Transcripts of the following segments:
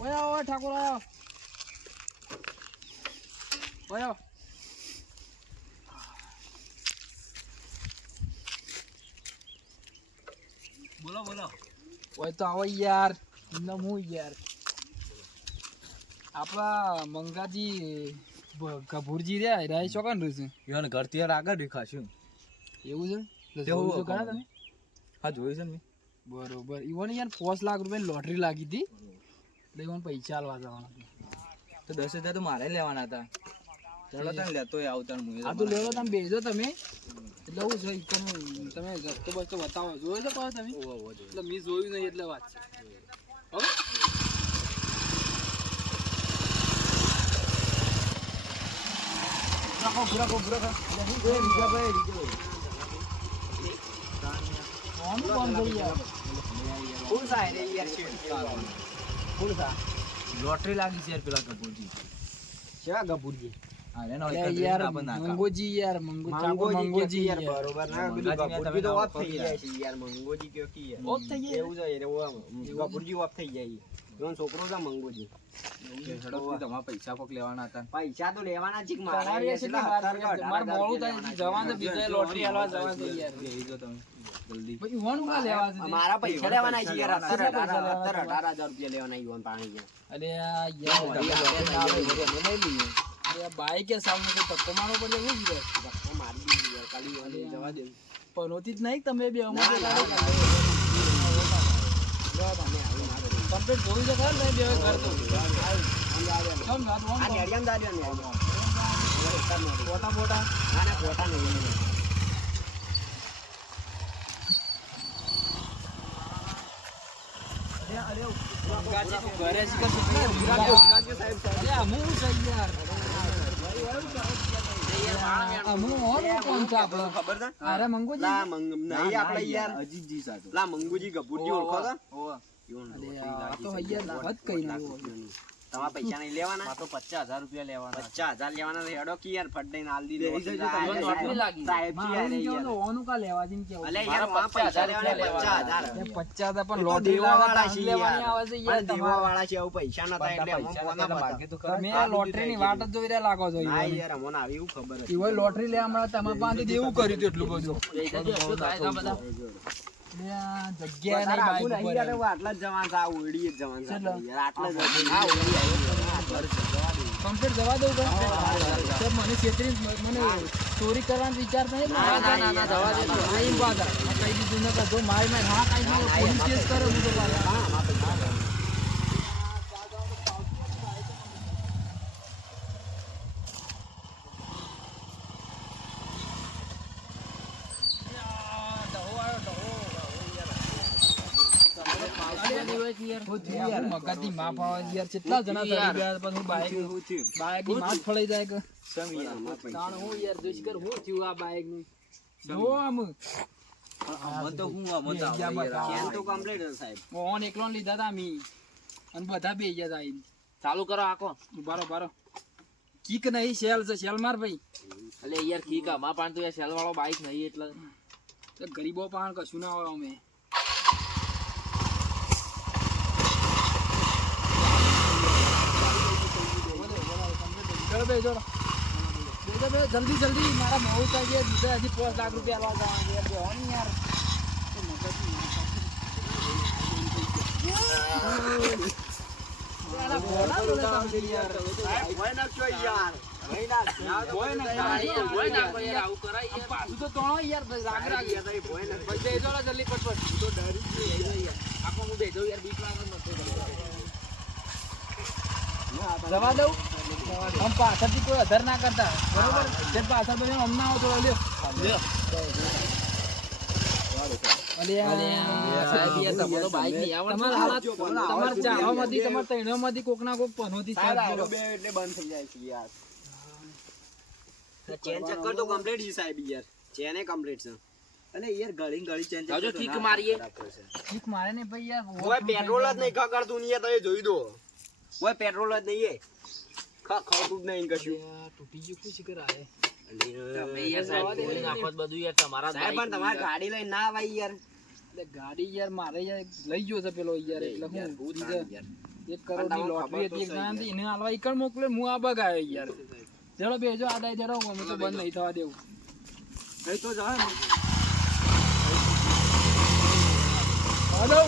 ઓય ઠાકોર ઓય બોલો બોલો ઓય તો આવો યાર નમુ યાર આપણા મંગાજી કપૂરજી રે રાય ચોકન રહ્યું છે યાર ઘર તૈયાર આગળ દેખાશું એવું છે જોવું તો ઘણા તમે હા જોયું છે ને બરોબર ઈવન યાર 5 લાખ રૂપિયા લોટરી લાગી હતી એટલે ઈવન પૈસા આલવા જવાના તો 10,000 તો મારે લેવાના હતા ચલો તને લેતો આવતા હું આ તો લેવો તમે બેજો તમે એટલે હું છે તમે રસ્તો બસ્તો બતાવો જોયો છે પાછો તમે એટલે મેં જોયું નહીં એટલે વાત છે હવે રાખો લોટરી લાગી છે યાર પેલા કપૂરજી કેવા કપૂરજી યાર મંગોજી યાર મંગોજી યાર બરોબર ના પેલું કપૂરજી તો ઓફ થઈ જાય છે યાર મંગોજી કયો કી યાર ઓફ થઈ જાય એવું છે કપૂરજી ઓફ થઈ જાય એનો છોકરો છે મંગોજી પૈસા કોક લેવાના હતા પૈસા તો લેવાના છે મારા મોડું થાય જવાન તો બીજા લોટરી આલવા જવા દે યાર બેહી જો તમે જલ્દી પછી વણ કા લેવા છે મારા પૈસા લેવાના છે યાર 18,000 રૂપિયા લેવાના યુવાન પાણી યાર અરે યાર બાઈક કે સામે તો ધક્કો મારવો પડે એવું જ ધક્કો મારી દીધું યાર કાલી જવા દે પનોતી જ નહીં તમે બે અમે કમ્પ્લીટ જોઈ છે ખરા નહીં બે ઘર તો આ નેડિયામ દાડ્યો ને ફોટા ના ફોટા નહીં મંગુજી કપૂરજી ઓળખો તમારા પૈસા નહીં લેવાના તો 50,000 રૂપિયા લેવાના 50,000 લેવાના હેડો કી યાર ફટ દઈને આલ દીધો લોટરી ની વાટ જ જોઈ રહ્યા લાગો છો લોટરી લેવા મળે તમારે પાસે દેવું કર્યું હતું એટલું બધું જગ્યા આટલા જ જવાન છે આ ઓડી જ જવાન છે આટલા જ કમ્પ્લીટ જવા દઉં મને છેતરી મને ચોરી કરવાનો વિચાર નહીં ના જવા દે કઈ દીધું ન કરતો મારી હા કઈ પોલીસ કેસ કરો હું તો મગજની માફ આવે યાર કેટલા જણા ચડી ગયા પછી બાઈક ની માફ ફળાઈ જાય કે હું યાર દુષ્કર હું થયું આ બાઈક નું જો આમ તો કમ્પ્લીટ સાહેબ ઓન એકલો લીધા તા મી અને બધા બે ગયા તા ચાલુ કરો આકો બારો કીક નહીં સેલ છે સેલ માર ભાઈ એટલે યાર કીક આમાં પણ તો યાર સેલ વાળો બાઈક નહીં એટલે ગરીબો પણ કશું ના હોય અમે જલ્દી મારા મોડું થાય છે બીજા હજી 5 લાખ રૂપિયા આવવા યાર પાછું તો તોણો યાર જલ્દી ફટફટ તો ડરી આખો હું બેઠો યાર બીક લાગે જવા દઉં આમ પાછળથી કોઈ અધર ના કરતા બરોબર જે પાછળ બધું હમણાં આવો થોડો લ્યો કોક ના કોક પનોતી એટલે બંધ થઈ જાય છે યાર ચેન ચક્કર તો કમ્પ્લીટ છે સાહેબ યાર ચેન એ કમ્પ્લીટ છે અને યાર ગળી ચેન ચક્કર કિક મારીએ કિક મારે ને ભાઈ યાર ઓય પેટ્રોલ જ નહીં ખકડતું નહીં તમે જોઈ દો ઓય પેટ્રોલ જ નહીં ખખડતું જ નહીં કશું તૂટી ગયું શું શિકર આવે તમે યાર સાહેબ બોલી નાખો બધું યાર તમારા સાહેબ પણ તમારી ગાડી લઈને ના આવાય યાર એટલે ગાડી યાર મારે યાર લઈ ગયો છે પેલો યાર એટલે હું બીજા 1 કરોડની લોટરી હતી એક નાની એને હાલવા ઈકણ મોકલે હું આ બગ આવ્યો યાર ચલો બેજો આડાઈ જરો અમે તો બંધ નહીં થવા દેવું નહીં તો જા હાલો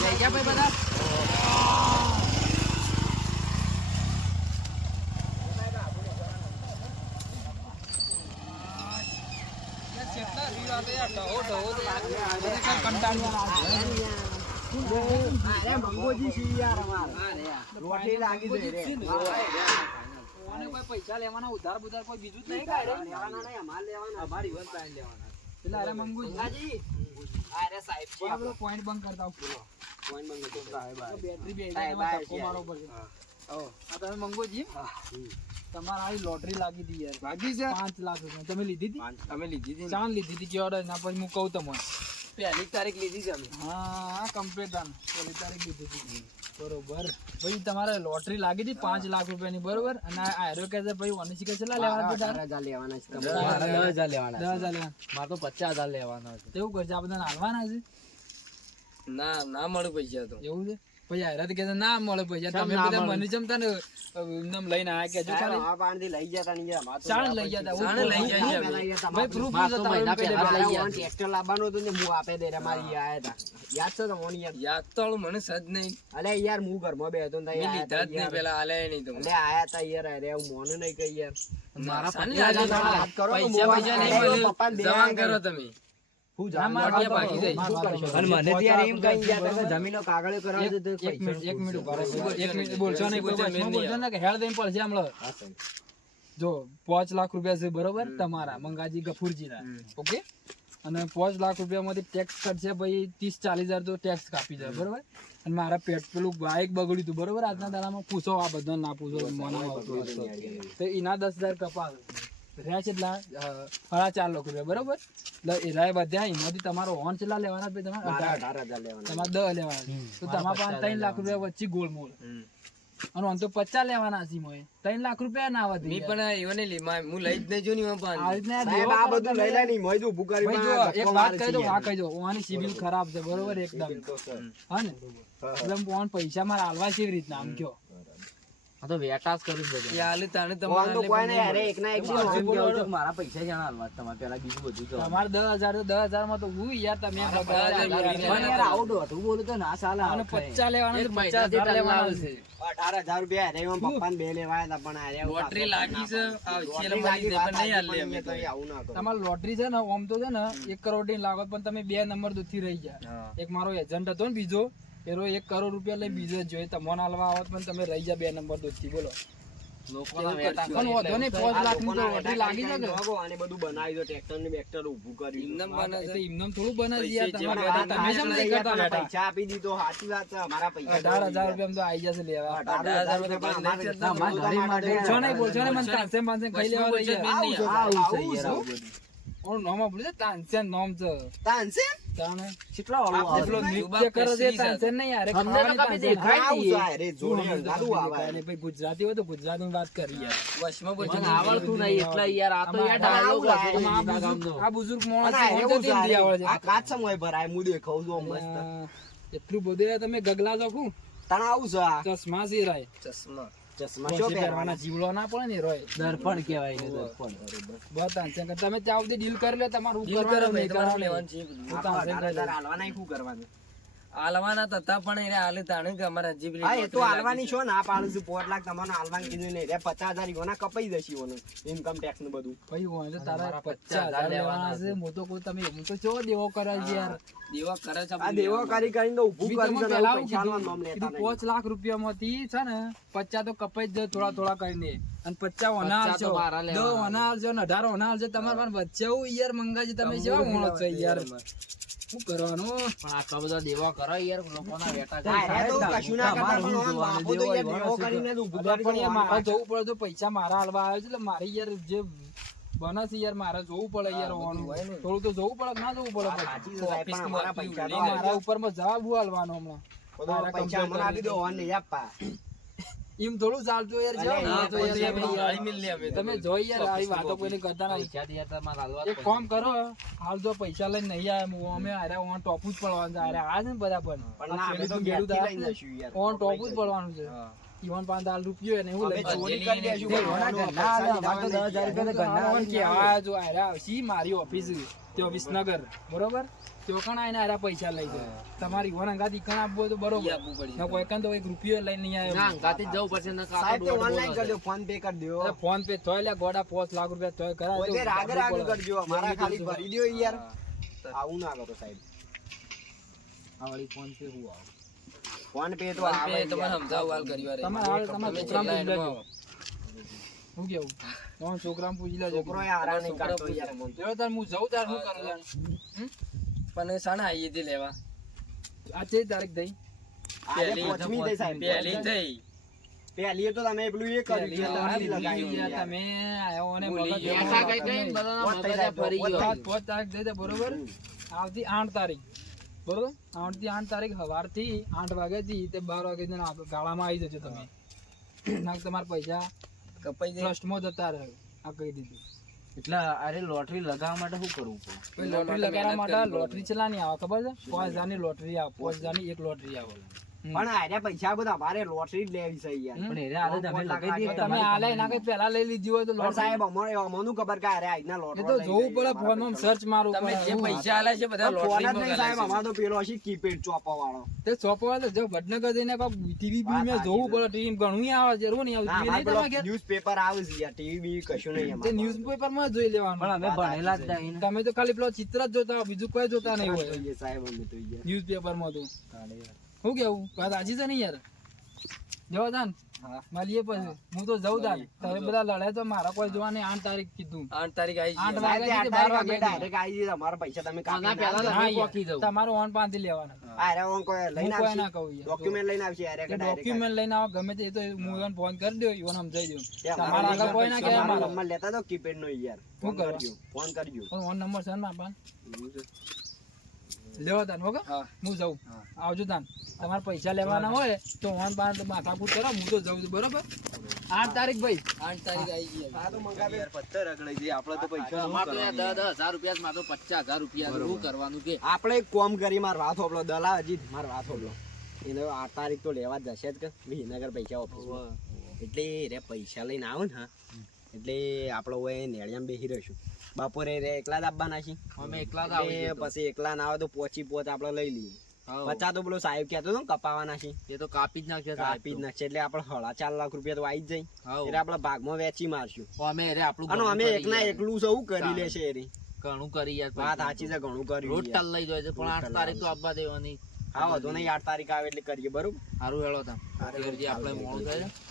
જઈ ગયા ભાઈ બધા અરે મંગોજી છી યાર અમાર રોટી લાગી દે રે ઓને કોઈ પૈસા લેવાના ઉધાર બુધાર કોઈ બીજું જ નહીં કાઢે લેવાના નહીં અમાર લેવાના અમારી વન પાઈ લેવાના એટલે અરે મંગુજી અરે સાહેબ છે આપણો પોઈન્ટ બંધ કરતા હું પૂરો કોઈન મંગો તો સાહેબ બેટરી બે ધક્કો મારો પડશે આ તમે મંગુજી તમારા આ લોટરી લાગી હતી યાર લાગી છે 5 લાખ રૂપિયા તમે લીધી હતી અમે લીધી હતી ચાંદ લીધી હતી કેવડે ના પછી હું કહું તમને પહેલી તારીખ લીધી છે અમે હા કમ્પ્લીટ આન પહેલી તારીખ લીધી હતી બરોબર ભાઈ તમારે લોટરી લાગી હતી 5 લાખ રૂપિયાની બરોબર અને આ આયરો કે છે ભાઈ ઓનસી કે કેટલા લેવાના છે તારે 10,000 લેવાના છે 10,000 લેવાના 10,000 લેવાના મારે તો 50,000 લેવાના છે એવું કરશે આ બધાને હાલવાના છે ના મળે પૈસા તો એવું છે પછી આયરા તો કે છે ના મળે પૈસા તમે બધા મને જમતા ને નામ લઈને આયા કે જો ખાલી આ પાણી લઈ જતા નહીં યાર ચાણ લઈ ગયા હતા ચાણ લઈ ગયા છે ભાઈ પ્રૂફ છે તારું પેલે લઈ ગયા ટ્રેક્ટર લાવવાનું હતું ને હું આપે દે રે મારી આયા હતા યાદ છે તમને યાર યાદ તો આલું મને સજ નહીં અલે યાર હું ઘરમાં બેહતો ને મેં લીધા જ નહીં પેલા આલે નહીં તો અલે આયા તા યાર અરે હું મોનું નહીં કઈ યાર મારા વાત કરો ને પૈસા નહીં મળે પપ્પાને બે જવાન કરો તમે હું ના, મારા જાણ ભાગી જાય. અને મને તો યાર એમ કઈ ગયા તા કે જમીનો કાગળે કરાવી દે તો એક મિનિટ ઉભા રહો. એક મિનિટ બોલશો નહીં, કોઈ વચમાં બોલશો ને કે હેડ દઈને પડશે હમણાં. જો 5 લાખ રૂપિયા છે બરોબર તમારા મંગાજી ગફુરજીના, ઓકે, અને 5 લાખ રૂપિયામાંથી ટેક્સ કટશે ભાઈ 30-40 હજાર તો ટેક્સ કાપી જાય બરોબર. અને મારા પેલું બાઇક બગડ્યું હતું બરોબર, આજના દાડામાં પૂછો આ બધા ના પૂછો મને આવતું હતું. તો એના 10,000 કપાવે રહ્યા છે એટલા 4.5 લાખ રૂપિયા બરોબર. એટલે એરા બધા એમાંથી તમારો હોન કેટલા લેવાના ભાઈ? તમારે 18,000 લેવાના. તમારે 10 લેવાના તો તમારા પાસે 3 લાખ રૂપિયા વચ્ચે ગોળમોળ. અને આમ તો 50 લેવાના છે મોય 3 લાખ રૂપિયા ના વધે. મી પણ એવને હું લઈ જ નહીં જો ની આ પણ રીતના સાહેબ આ બધું લઈ લે ની મોય તો ઊભું કરી ભાઈ જો એક વાત કહી દો, આ કહી દો, ઓની સિવિલ ખરાબ છે બરોબર એકદમ, હા ને, એટલે ઓન પૈસા મારે હાલવા છે એવી રીતના આમ કયો. આ તો વેટાસ કરું બધું યાલે તાણે તો તમારે કોઈ નહીં અરે એક ના એક દી નોમ કેવું છે. મારા પૈસા જણા હાલવા તમારે પેલા બીજું બધું તો તમારે 10,000 તો 10,000 માં તો હું યાર તમે પણ યાર આઉટ હતું બોલું તો ના સાલા અને 50 લેવાના તો 50,000 લેવાના છે. 18,000 રૂપિયા અરે એમાં પપ્પાને બે લેવાયા હતા પણ અરે લોટરી લાગી છે આ છેલ્લે મળી જાય પણ નહીં હાલે અમે તો આવું ના કરો. તમારે લોટરી છે ને ઓમ તો છે ને 1 કરોડ ની લાગત, પણ તમે 2 નંબર દૂરથી રહી ગયા. એક મારો એજન્ટ હતો ને બીજો, એનો 1 કરોડ રૂપિયા લઈ બીજો જોઈએ તમને હાલવા આવત પણ તમે રહી ગયા 2 નંબર દૂરથી. બોલો લોકોના પણ વાંધો નહીં, 5 લાખ ની તો લોટરી લાગી છે ને. આને બધું બનાવી દો, ટ્રેક્ટર ને બેક્ટર ઊભું કર્યું. ઇન્દમ બને એ તો છે એમનેમ થોડું બને છે યાર. પૈસા તમારે તમે કેમ નહીં કરતા બેટા? પૈસા આપી દીધો, સાચી વાત છે. અમારા પૈસા 18,000 રૂપિયા તો આવી જશે લેવા. 18,000 રૂપિયા બોલશો નહીં, બોલશો નહીં, મને તાનસેન બાનસેન ખાઈ લેવા દઈ યાર. આવું છે, આવું છે, આવું છે. ઓનું નામ આપડે છે તાનસેન નામ છે. તાનસેન? તાણે કેટલા વાળું આવે? પેલો નૃત્ય કરે છે તાનસેન નહીં યાર, ખાવાની તાનસેન. આવું છે, અરે જોડે ગાડું આવે. એટલે ભાઈ ગુજરાતી હોય તો ગુજરાતીની વાત કરી યાર. વશમાં બોલ મને આવડતું નહીં એટલે યાર આ તો યાર આવું ડાયલોગ લાગે. આ બુઝુર્ગ માણસ અને છે, એવું ઓમ તો છે, હિન્દી આવડે આ કાચમોય ભરાય, હું દેખાઉં છું મસ્ત. એટલું બધું યાર તમે ગગલા છો કુ તને આવું છે આ? ચશ્મા છે રાય ચશ્મા ચશ્મા પછી શું પહેરવાના પહેરવાના? જીવડો ના પડે ને રોય દર્પણ કહેવાય ને દર્પણ બહુ તાનસેન કરે. તમે ત્યાં સુધી ડીલ કરી લો, તમારું ડીલ કરો કરવાનું ભાઈ, નહીં તમારે કરવાનું. લેવાનું છે બધું. હું તાનસેન કરી લઉં. હાલવાના શું કરવાનું? હાલવાના તથા પણ એને હાલે તાણે કે અમારા હજી પેલી હા એ તો લોટરી હાલવાની લાગી છો ના પાડું છું. 5 લાખ તમને હાલવાનું કીધું નહીં રે. 50,000 ઈઓના કપાઈ જશે ઈઓનું ઇન્કમ ટેક્સ નું બધું. ભાઈ હું તો તારા તમારા 50,000 લેવાના લેવાના છે. હું તો કોઈ તમે હું તો ચો દેવો કરે છે યાર. દેવા કરે છે આ દેવો કરી કરીને તો ઊભું બી કરી તમને છે ને પહેલા પૈસા આલવાનું નામ લેતા કીધું નહીં. 5 લાખ રૂપિયામાંથી છે ને 50 તો કપાઈ જ જાય થોડા થોડા કરીને, અને 50 ઓના હાલશો, 10 ઓના હાલશો ને 18 ઓના હાલશો. તમારે પણ વચ્ચે હું યાર મંગાજી તમે કેવા માણસ છો યાર, શું કરવાનું? પણ આટલા બધા દેવા કરો યાર લોકોના વેટા અરે તો કશું ના કરતા પણ આમ બાપો તો યાર દેવો કરીને જ ઊભું અરે કરી પણ છે. યાર મારે જોવું પડે તો પૈસા મારા હાલવા આવે છે, એટલે મારે યાર જે બને છે યાર મારે જોવું પડે યાર. થોડું તો જોવું પડે કે ના જોવું પડે? સાચી છે સાહેબ, પણ અમારા પૈસા તો મારા ઉપર માં જવાબ હું હાલવાનો હમણાં. બધો પૈસા મને આપી દો અને નહીં આપવા. એમ થોડું ચાલતું યાર અરે જાઓ. યાર, તો યાર પછી તમે યાર, આઈ મિલ લે અમે તમે જોઈ યાર આવી વાતો કોઈને કરતા નહીં. એક કામ કરો, હાલ જો પૈસા લઈને નહીં આવ્યા, અમે અરે ઓન ટોપ જ પડવાનું છે. અરે આ છે ને બધા પણ પણ ના, અમે તો ખેડૂતનું ઘેરથી ખેડૂત લઈને આ જઈશું યાર. ઓન ટોપ જ પડવાનું છે. ઈવન 5 રૂપિયો એને હું અમે લઈ ચોરી જવું? કરી દેશું, તે પણ ઓના ઓનો ઘરના પૈસા અમારે તો લીધા 10,000 રૂપિયા તો ઘરના આવે કે આ જો આયરા આવશી મારી ઓફિસ તે વિસનગર બરોબર, તો કણ આઈને આયરા પૈસા લઈ જાય. તમારી ઈવન અંગાત ઈકણ આપવો તો બરોબર, ના કોઈ કણ તો એક રૂપિયો લઈને નહીં આવ્યો. સાહેબ તે ઓનલાઈન કરજો, ફોન પે કરી દો. અરે ફોન પે તોય લ્યા ગોડા 5 લાખ રૂપિયા તોય કરાવજો. પોતે રાગે રાગે કરજો, અમારા ખાલી ભરી દ્યો યાર. આવું ના કરો સાહેબ. આ વળી ફોન પે હું આવું. ફોન પે તો આવે યાર. તમારે હાલ તમારા છોકરાને પૂછી લેજો. શું કેવું? તમારા છોકરાને પૂછી લેજો. છોકરો યાર આરા નહીં કાઢતો યાર મન તો. જો તાર હું જઉં તાર શું કરું તાર? પણ સાના આવીએ તે લેવા આ છે તારીખ થઈ? આજે પાંચમી થઈ સાહેબ. પહેલી થઈ પહેલી એ તો તમે પેલું એ કર્યું છે, તારીખ તમારી લગાવી ભૂલી ગયા યાર. તમે આયો અને ભૂલી મગજ ગયા. એમાં કઈ કઈ તમે. પોત થઈ સાહેબ, પોત. 5 તારીખ થઈ જાય બરોબર. આવતી 8 તારીખ બરોબર. 8 થી 8 તારીખ સવારથી 8 વાગ્યાથી તે 12 વાગ્યા સુધી આપણે ગાળામાં આવી જજો તમે. ના તમારા પૈસા કપાઈ જાય ટ્રસ્ટમાં જતા રહે. આ કહી દીધું. એટલે અરે લોટરી લગાવવા માટે શું કરવું પડે? કોઈ લોટરી લગાડવા માટે લોટરી ચલાની આવે ખબર છે? 5,000 ની લોટરી આવે. 5,000 ની એક લોટરી આવે. પણ આર્યા પૈસા બધા અમારે લોટરી જ લેવી છે યાર. હમ? પણ એને આલે તમે લગાઈ દઈએ તમે આલે એના કઈ પહેલા લઈ લીધી હોય તો પણ લોટરી. સાહેબ અમારે અમોનું ખબર કે આરે આજના એ લોટરી તો જોવું પડે ફોનમાં સર્ચ મારવું તમે પડે. જે હું પૈસા આલે છે બધા ફોન જ લોટરી નહીં સાહેબ, અમારે તો પેલો હશે કીપેડ ચોપા વાળો. તે ચોપવા તો જો વડનગર જઈને કોક ટીવી બીવી મેં જોવું પડે. ટીવી ઘણું આવે જરૂર નહીં ના, આવતું. અમારે નહીં પેલો તમારે ઘેર? ન્યૂઝપેપર આવે છે યાર, ટીવી બીવી કશું નહીં તે અમારે. ન્યૂઝપેપર માં જોઈ લેવાનું. પણ અમે ભણેલા જ નહીં ને. તમે તો ખાલી પેલો ચિત્ર જ જોતા હોય, બીજું કોઈ જોતા નહીં હોય જોઈએ સાહેબ અમે તો યાર. ન્યૂઝપેપર માં તો. શું કેવું? વાત સાચી છે ને યાર? જવા તાન મળીએ પછી. હું તો જઉં તાન. તમે બધા લડે તો મારા કોઈ જોવા નહીં. 8 તારીખ કીધું. 8 તારીખ આવી આઠ જાય. વાગે. સાહેબ, તે 12 વાગે direct આવી જઈએ, અમારા પૈસા તમે કાપી આના પહેલા નાખો. હા હું પોકી યાર, જાઉં. તમારો ઓન 5 થી લેવાના. આરે ઓન કોઈ હું લઈને કોઈ આવશે, ના કહું યાર. ડોક્યુમેન્ટ લઈને આવશે આરે કે direct ડોક્યુમેન્ટ લઈને આવો ગમે તે, એ તો હું એને ફોન કરી દો, ઈવન સમજાઈ દઉં. તે અમારા તમારા આગળ કોઈ ના કહે તમારો મારો. નંબર લેતા તો કીપેડ નો યાર. શું ફોન કરવા? કરજો, ફોન કરજો. પણ ઓન નંબર છે ને આપણ લેવા તાન હોગા. હા. હું જાઉં. આવજો તાન. તમારે પૈસા લેવાના હોય તો ઓન 5 માથાકૂટ કરો. હું તો જાઉં છું બરોબર. 8 તારીખ ભાઈ. 8 તારીખ આવી જાય. આ તો મંગાવે. પથ્થર રગડાઈ જાય. આપણે તો પૈસા અમાર તો યાર 10,000 રૂપિયા જ, માર તો 50,000 રૂપિયા શું કરવાનું કે? આપણે એક કોમ કરી, માર વાત હોબળો દલા હજી માર વાત હોબળો એને 8 તારીખ તો લેવા જ જશે જ કે વિનગર પૈસા ઓફિસમાં. એટલે રે પૈસા લઈને આવો ને, હા એટલે આપણે હોય નેળિયામાં બેસી રહીશું. બપોરે રે એકલા જ આપવાના છીએ. અમે એકલા જ એટલે આવીએ તો. પછી એકલા ના આવે તો પોચી પોચ આપણે લઈ લઈએ. હાઉ. પચા તો પેલો સાહેબ કહેતો હતો ને કપાવાના છે, એ તો કાપી જ નાખ્યો સાહેબ કાપી જ તો. નાખશે. એટલે આપણે 4.5 લાખ રૂપિયા તો આવી જ જાય. હાઉ. એટલે આપણે ભાગમાં વેચી મારશું. અમે રે આપણું અને ઘણું અમે કરી એકના યાર. એકલું સૌ કરી લેશે એ રી. ઘણું કરી યાર વાત સાચી છે, ઘણું કર્યું રોજ યાર. ટાલ લઈ જાય છે પણ 8 તારીખ તો આપવા દેવાની. હા વાંધો નહીં, 8 તારીખ આવે એટલે કરીએ બરોબર. સારું હેળો તા. આપણે મોડું થાય છે.